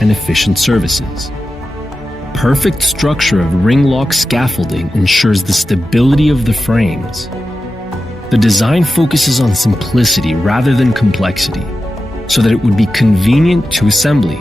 and efficient services. Perfect structure of ring lock scaffolding ensures the stability of the frames. The design focuses on simplicity rather than complexity, so that it would be convenient to assembly